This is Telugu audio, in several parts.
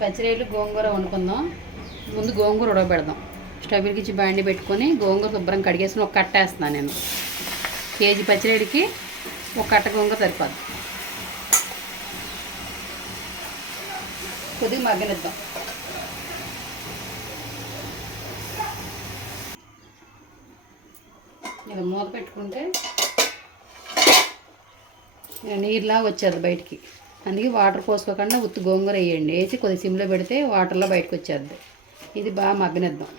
పచ్చిరేలు గోంగూర వండుకుందాం. ముందు గోంగూర ఉడకబెడదాం. స్టవ్ వెలిగించి బాండి పెట్టుకొని గోంగూర శుభ్రం కడిగేసుకుని ఒక కట్ట వేస్తున్నాను నేను. కేజీ పచ్చిరేడికి ఒక కట్ట గోంగూర సరిపోద్ది. కొద్దిగా మగ్గనిద్దాం. ఇలా మూత పెట్టుకుంటే నీరులా వచ్చేది బయటికి. అందుకే వాటర్ పోసుకోకుండా ఉత్తి గోంగూర వేయండి. వేసి కొద్ది సిమ్లో పెడితే వాటర్లో బయటకు వచ్చేద్ది. ఇది బాగా మగ్గనిద్దాం.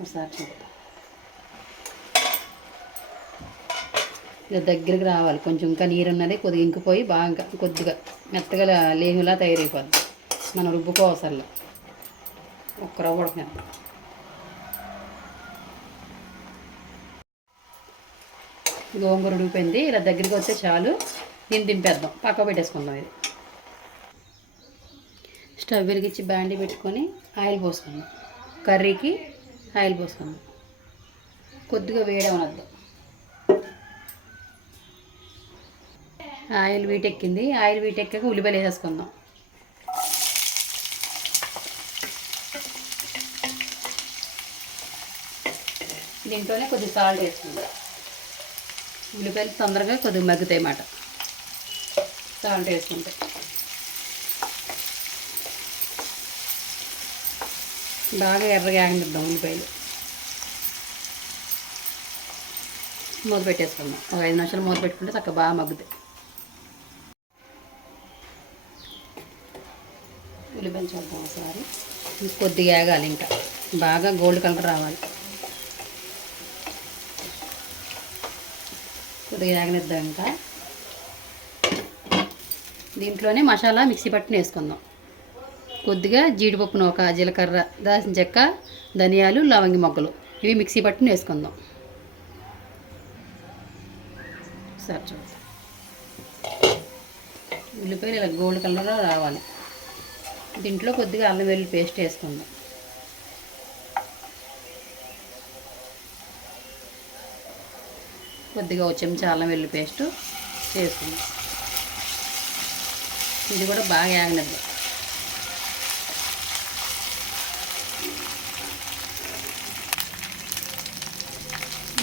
ఒకసారి చూద్దాం. ఇది దగ్గరికి రావాలి. కొంచెం ఇంకా నీరు ఉన్నది కొద్దిగా ఇంకిపోయి బాగా కొద్దిగా మెత్తగా లేహులా తయారైపోద్ది. మనం రుబ్బుకోవసరలో ఒక్క రవ్వ ఉడకనిద్దాం. గోంగూర ఉడికిపోయింది. ఇలా దగ్గరికి వస్తే చాలు. దీన్ని దింపేద్దాం. పక్క పెట్టేసుకుందాం. ఇది స్టవ్ వెలిగించి బాండి పెట్టుకొని ఆయిల్ పోసుకుందాం. కర్రీకి ఆయిల్ పోసుకుందాం. కొద్దిగా వేడవనద్దాం. ఆయిల్ వీటెక్కింది. ఆయిల్ వీటెక్కాక ఉల్లిపాయలు వేసేసుకుందాం. దీంట్లోనే కొద్దిగా సాల్ట్ వేసుకుందాం. ఉల్లిపాయలు తొందరగా కొద్దిగా మగ్గుతాయి అన్నమాట సాల్ట్ వేసుకుంటే. బాగా ఎర్రగా ఆగనిద్దాం ఉల్లిపాయలు. మూత పెట్టేసుకుందాం. ఒక 5 నిమిషాలు మూత పెట్టుకుంటే చక్కగా బాగా మగ్గుతాయి. ఉల్లిపాయలు చూద్దాం ఒకసారి. కొద్దిగా ఆగాలి. ఇంకా బాగా గోల్డ్ కలర్ రావాలి. కొద్దిగా ఆగనిద్దాం. ఇంకా దీంట్లోనే మసాలా మిక్సీ పట్టుని వేసుకుందాం. కొద్దిగా జీడిపప్పును, ఒక జీలకర్ర, దాల్చిన చెక్క, ధనియాలు, లవంగి మొగ్గలు ఇవి మిక్సీ పట్టుని వేసుకుందాం. సరే చూద్దాం. ఉల్లిపాయలు ఇలా గోల్డ్ కలర్లో రావాలి. దీంట్లో కొద్దిగా అల్లం వెల్లుల్లి పేస్ట్ వేసుకుందాం. కొద్దిగా ఒక చెంచా అల్లం వెల్లుల్లి పేస్ట్ వేసుకుందాం. ఇది కూడా బాగా ఆగనిద్దాం.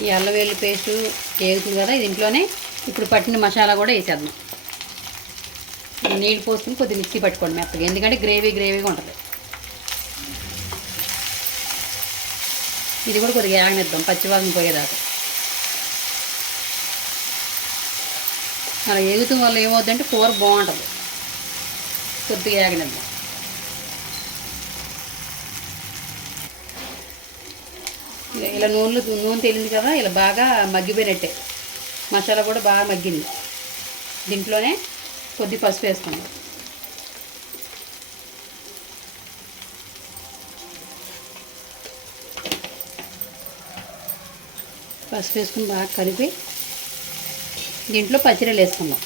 ఈ అల్లం వెల్లుల్లి పేస్టు వేగుతుంది కదా, దీంట్లోనే ఇప్పుడు పట్టిన మసాలా కూడా వేసేద్దాం. నీళ్ళు పోసుకుని కొద్దిగా మిక్సీ పట్టుకోండి మెత్తగా, ఎందుకంటే గ్రేవీగా ఉంటుంది. ఇది కూడా కొద్దిగా ఆగనిద్దాం పచ్చివాసన పోయేదాకా. అలా వేగుతాం వల్ల ఏమవుతుందంటే కూర బాగుంటుంది. కొద్దిగా ఆగనిద్దాం. ఇలా నూనె తేలింది కదా, ఇలా బాగా మగ్గిపోయినట్టే. మసాలా కూడా బాగా మగ్గింది. దీంట్లోనే కొద్ది పసుపు వేసుకుందాం. పసుపు వేసుకుని బాగా కలిపి దీంట్లో పచ్చిరొయ్యలు వేసుకుందాం.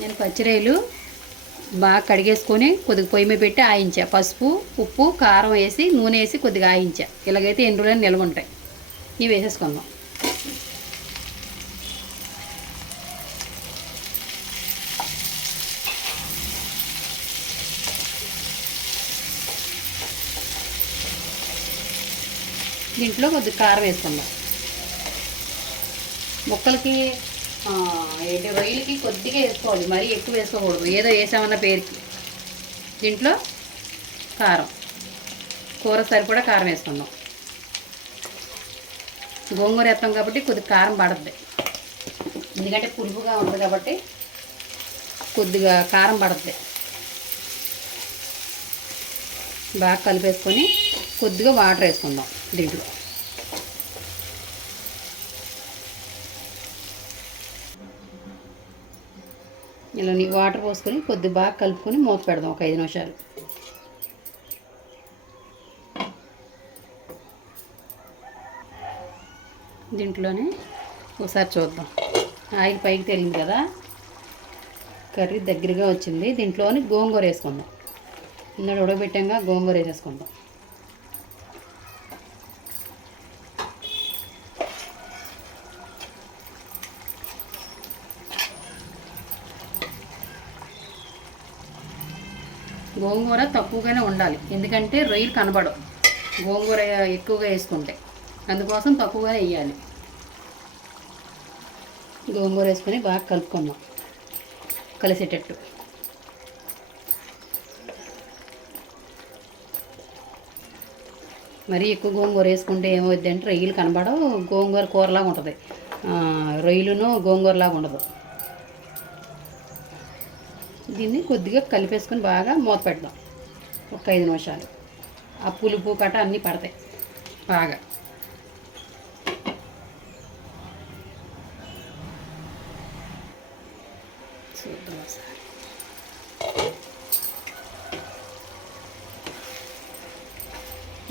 నేను పచ్చిరొయ్యలు బాగా కడిగేసుకొని కొద్దిగా పొయ్యి మీద పెట్టి ఆయించా. పసుపు, ఉప్పు, కారం వేసి నూనె వేసి కొద్దిగా ఆయించా. ఇలాగైతే ఎన్ని రోజులు నిల్వ ఉంటాయి. ఇవి వేసేసుకుందాం. దీంట్లో కొద్దిగా కారం వేసుకుందాం. ముక్కలకి రొయ్యలకి కొద్దిగా వేసుకోవాలి, మరీ ఎక్కువ వేసుకోకూడదు. ఏదో వేసామన్న పేరుకి. దీంట్లో కారం, కూర సరిపడా కారం వేసుకుందాం. గోంగూర వేస్తాం కాబట్టి కొద్దిగా కారం పడుతుంది, ఎందుకంటే పులుపుగా ఉంటుంది కాబట్టి కొద్దిగా కారం పడుతుంది. బాగా కలిపేసుకొని కొద్దిగా వాటర్ వేసుకుందాం. దీంట్లో ఇలా వాటర్ పోసుకొని కొద్దిగా బాగా కలుపుకొని మూత పెడదాం ఒక 5 నిమిషాలు. దీంట్లోనే ఒకసారి చూద్దాం. ఆయిల్ పైకి తేలింది కదా, కర్రీ దగ్గరగా వచ్చింది. దీంట్లోని గోంగూర వేసుకుందాం. ఇందులో ఉడకబెట్టాక గోంగూర వేసేసుకుందాం. గోంగూర తక్కువగానే ఉండాలి, ఎందుకంటే రొయ్యలు కనబడవు గోంగూర ఎక్కువగా వేసుకుంటే, అందుకోసం తక్కువగా వేయాలి. గోంగూర వేసుకొని బాగా కలుపుకుందాం కలిసేటట్టు. మరీ ఎక్కువ గోంగూర వేసుకుంటే ఏమవుద్ది అంటే రొయ్యలు కనబడవు, గోంగూర కూరలాగా ఉంటుంది, రొయ్యలును గోంగూరలాగా ఉండదు. దీన్ని కొద్దిగా కలిపేసుకొని బాగా మూత పెడదాం ఒక 5 నిమిషాలు. ఆ పులుపు కట్ట అన్నీ పడతాయి బాగా. చూద్దాం ఒకసారి.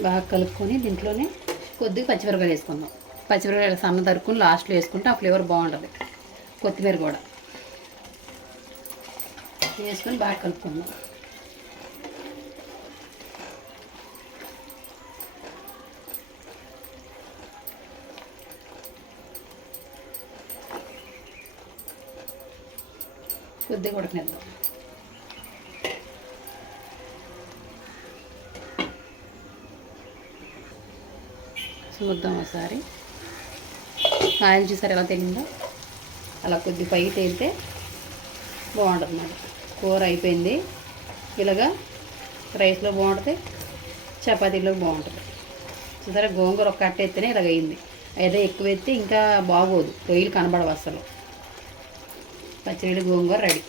బాగా కలుపుకొని దీంట్లోనే కొద్దిగా పచ్చిమిరపకాయలు వేసుకుందాం. పచ్చిమిరపకాయలు సన్న తరుక్కుని లాస్ట్లో వేసుకుంటే ఆ ఫ్లేవర్ బాగుంటుంది. కొత్తిమీర కూడా వేసుకొని బాగా కలుపుకుందాం. కొద్దిగా ఉడకనిద్దాం. చూద్దాం ఒకసారి. ఆయిల్ చూసారు ఎలా తేలిందో, అలా కొద్ది పైకి తేలితే బాగుంటుంది అన్నమాట. కూర అయిపోయింది. ఇలాగా రైస్లో బాగుంటుంది, చపాతీలో బాగుంటుంది. చూసారా గోంగూర ఒక కట్ట ఎత్తేనే ఇలాగ అయింది. ఏదో ఎక్కువ ఎత్తే ఇంకా బాగోదు, రొయ్యలు కనబడవు అసలు. పచ్చిరొయ్యలు గోంగూర రెడీ.